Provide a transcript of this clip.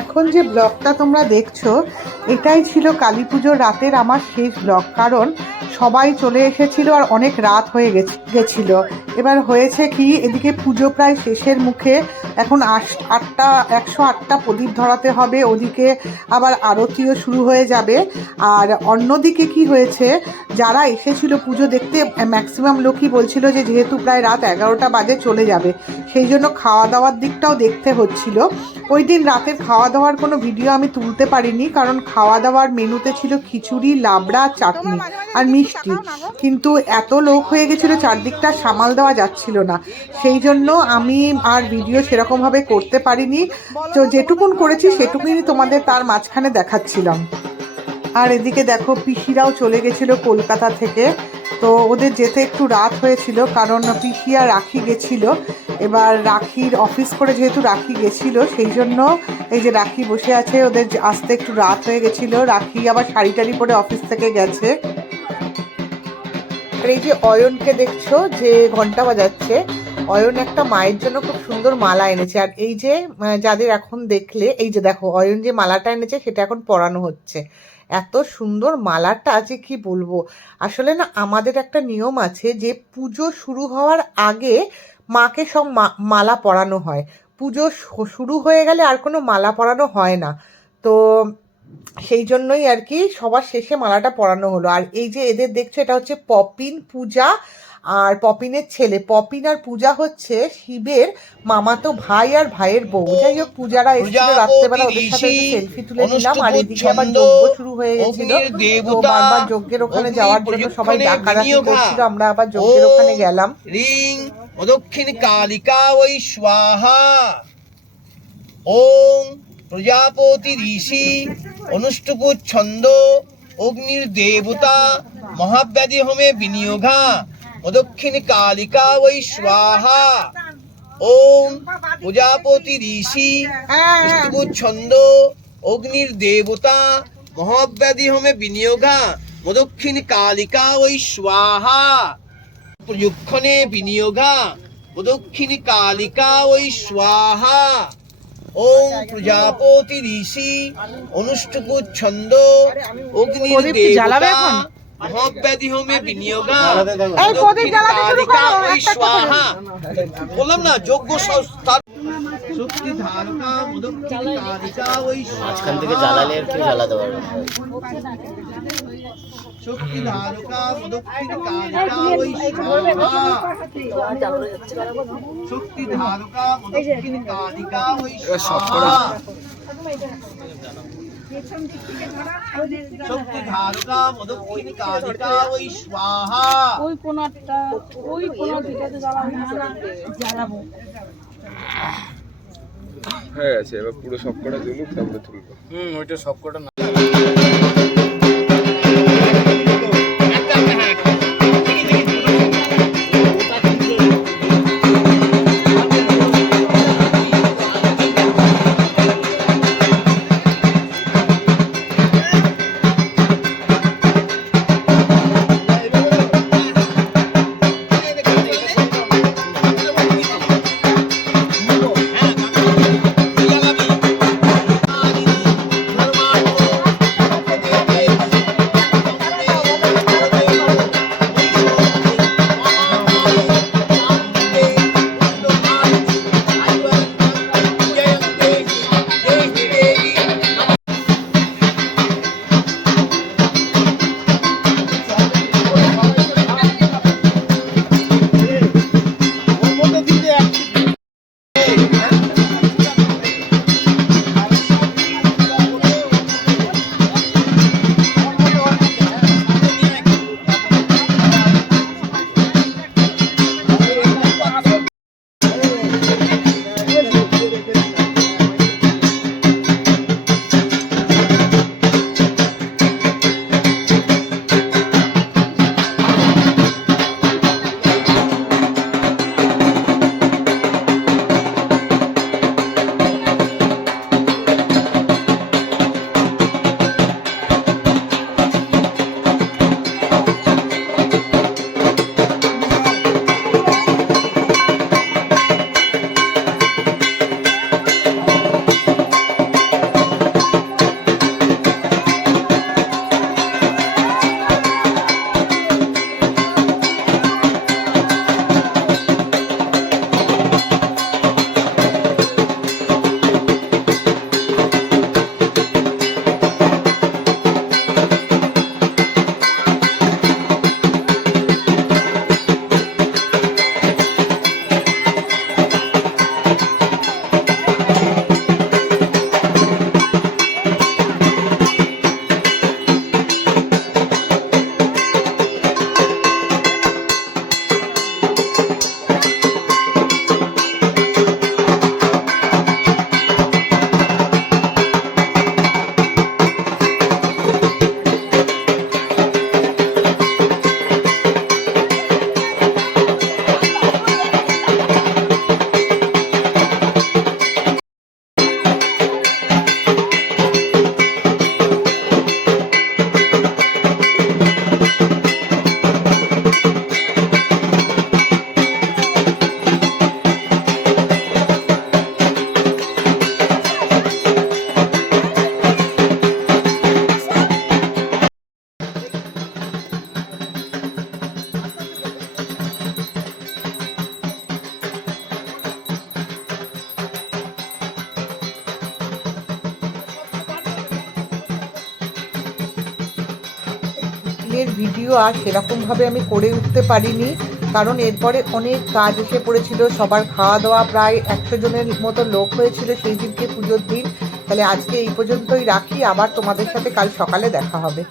এখন যে ব্লগটা তোমরা দেখছো এটাই ছিল কালী পুজোর রাতের আমার শেষ ব্লগ, কারণ সবাই চলে এসেছিল আর অনেক রাত হয়ে গেছিল। এবার হয়েছে কি, এদিকে পুজো প্রায় শেষের মুখে, এখন 108টা প্রদীপ ধরাতে হবে, ওদিকে আবার আরতিও শুরু হয়ে যাবে। আর অন্যদিকে কি হয়েছে, যারা এসেছিল পুজো দেখতে ম্যাক্সিমাম লোকই বলছিল যে যেহেতু প্রায় রাত 11টা বাজে চলে যাবে, সেই জন্য খাওয়া দাওয়ার দিকটাও দেখতে হচ্ছিল। ওই দিন রাতের খাওয়া দাওয়ার কোনো ভিডিও আমি তুলতে পারিনি, কারণ খাওয়া দাওয়ার মেনুতে ছিল খিচুড়ি, লাবড়া, চাটনি আর মিষ্টি, কিন্তু এত লোক হয়ে গেছিলো চারদিকটা সামাল দেওয়া যাচ্ছিল না, সেই জন্য আমি আর ভিডিও সেরকমভাবে করতে পারিনি। তো যেটুকুন করেছি সেটুকুনি তোমাদের তার মাঝখানে দেখাচ্ছিলাম। আর এদিকে দেখো পিসিরাও চলে গেছিলো কলকাতা থেকে, তো ওদের যেতে একটু রাত হয়েছিল, কারণ পিসি আর রাখি গেছিলো। এবার রাখির অফিস করে যেহেতু রাখি গেছিলো, সেই জন্য এই যে রাখি বসে আছে, ওদের আসতে একটু রাত হয়ে গেছিলো। রাখি আবার শাড়ি টাড়ি পরে অফিস থেকে গেছে। আর এই যে অয়নকে দেখছো যে ঘন্টা বাজাচ্ছে, অয়ন একটা মায়ের জন্য খুব সুন্দর মালা এনেছে। আর এই যে যাদের এখন দেখলে, এই যে দেখো অয়ন যে মালাটা এনেছে সেটা এখন পরানো হচ্ছে। এত সুন্দর মালাটা যে কি বলবো। আসলে না আমাদের একটা নিয়ম আছে যে পুজো শুরু হওয়ার আগে মাকে সব মালা পরানো হয়, পুজো শুরু হয়ে গেলে আর কোনো মালা পরানো হয় না। তো সেই জন্যই আর কি সবার শেষে মালাটা পরানো হলো। আর এই যে এদের দেখছো, এটা হচ্ছে পপিন, পূজা আর পপিনের ছেলে। পপিন আর পূজা হচ্ছে শিবের মামাতো ভাই আর ভাইয়ের বউ। যাই হোক, পূজারা এসেছিল রাত্রেবেলা, ওদের সাথে একটু সেলফি তুলে নিলাম। আর এদিকে আবার যজ্ঞ শুরু হয়ে গেছিল, তো বারবার যজ্ঞের ওখানে যাওয়ার জন্য সবাই ডাকাডাকি করছিল, আমরা আবার যজ্ঞের ওখানে গেলাম। রিং দক্ষিণ কালিকা ওই স্বাহা ওম প্রজাপতি ঋষি অনুষ্টুপু ছন্দ অগ্নির দেবতা মহাব্যাধি হোমে বিনিয়োগা দক্ষিণ কালিকা ওই স্বাহা ওম প্রজাপতি ঋষি অনুষ্টুপু ছন্দ অগ্নির দেবতা মহাব্যাধি হোমে বিনিয়োগা দক্ষিণ কালিকা ওই স্বাহা প্রযুক্ষণে বিনিয়োগা দক্ষিণ কালিকা ওই স্বাহা ওম প্রজাপতি ঋষি অনুষ্টুপু ছন্দ অগ্নির দেবতা মহাব্যাধি হোমে বিনিয়োগা দক্ষিণ কালিকা ওই স্বাহা। বললাম না যজ্ঞ শক্তি ধারকা দক্ষিণ কালিকা ওই মাঝখান থেকে জ্বালালে আর কি জ্বালাতে পারবে না। শক্তি ধারকা দক্ষিণ কালিকা ওই স্বাহা শক্তি ধারকা দক্ষিণ কালিকা ওই স্বাহা শক্তি ধারকা দক্ষিণ কালিকা ওই স্বাহা। ওই কোণাটা দিটাতে জ্বালাবো হয়ে গেছে, এবার পুরো সবকটা জ্বলুক তারপরে তুলবো। ওইটা সবকটা না। ধর্মার্থ দিনের ভিডিও আর সেরকমভাবে আমি করে উঠতে পারিনি, কারণ এরপরে অনেক কাজ এসে পড়েছিল। সবার খাওয়া দাওয়া প্রায় 100 জনের মতো লোক হয়েছিল সেই দিনকে, পুজোর দিন। তাহলে আজকে এই পর্যন্তই রাখি, আবার তোমাদের সাথে কাল সকালে দেখা হবে।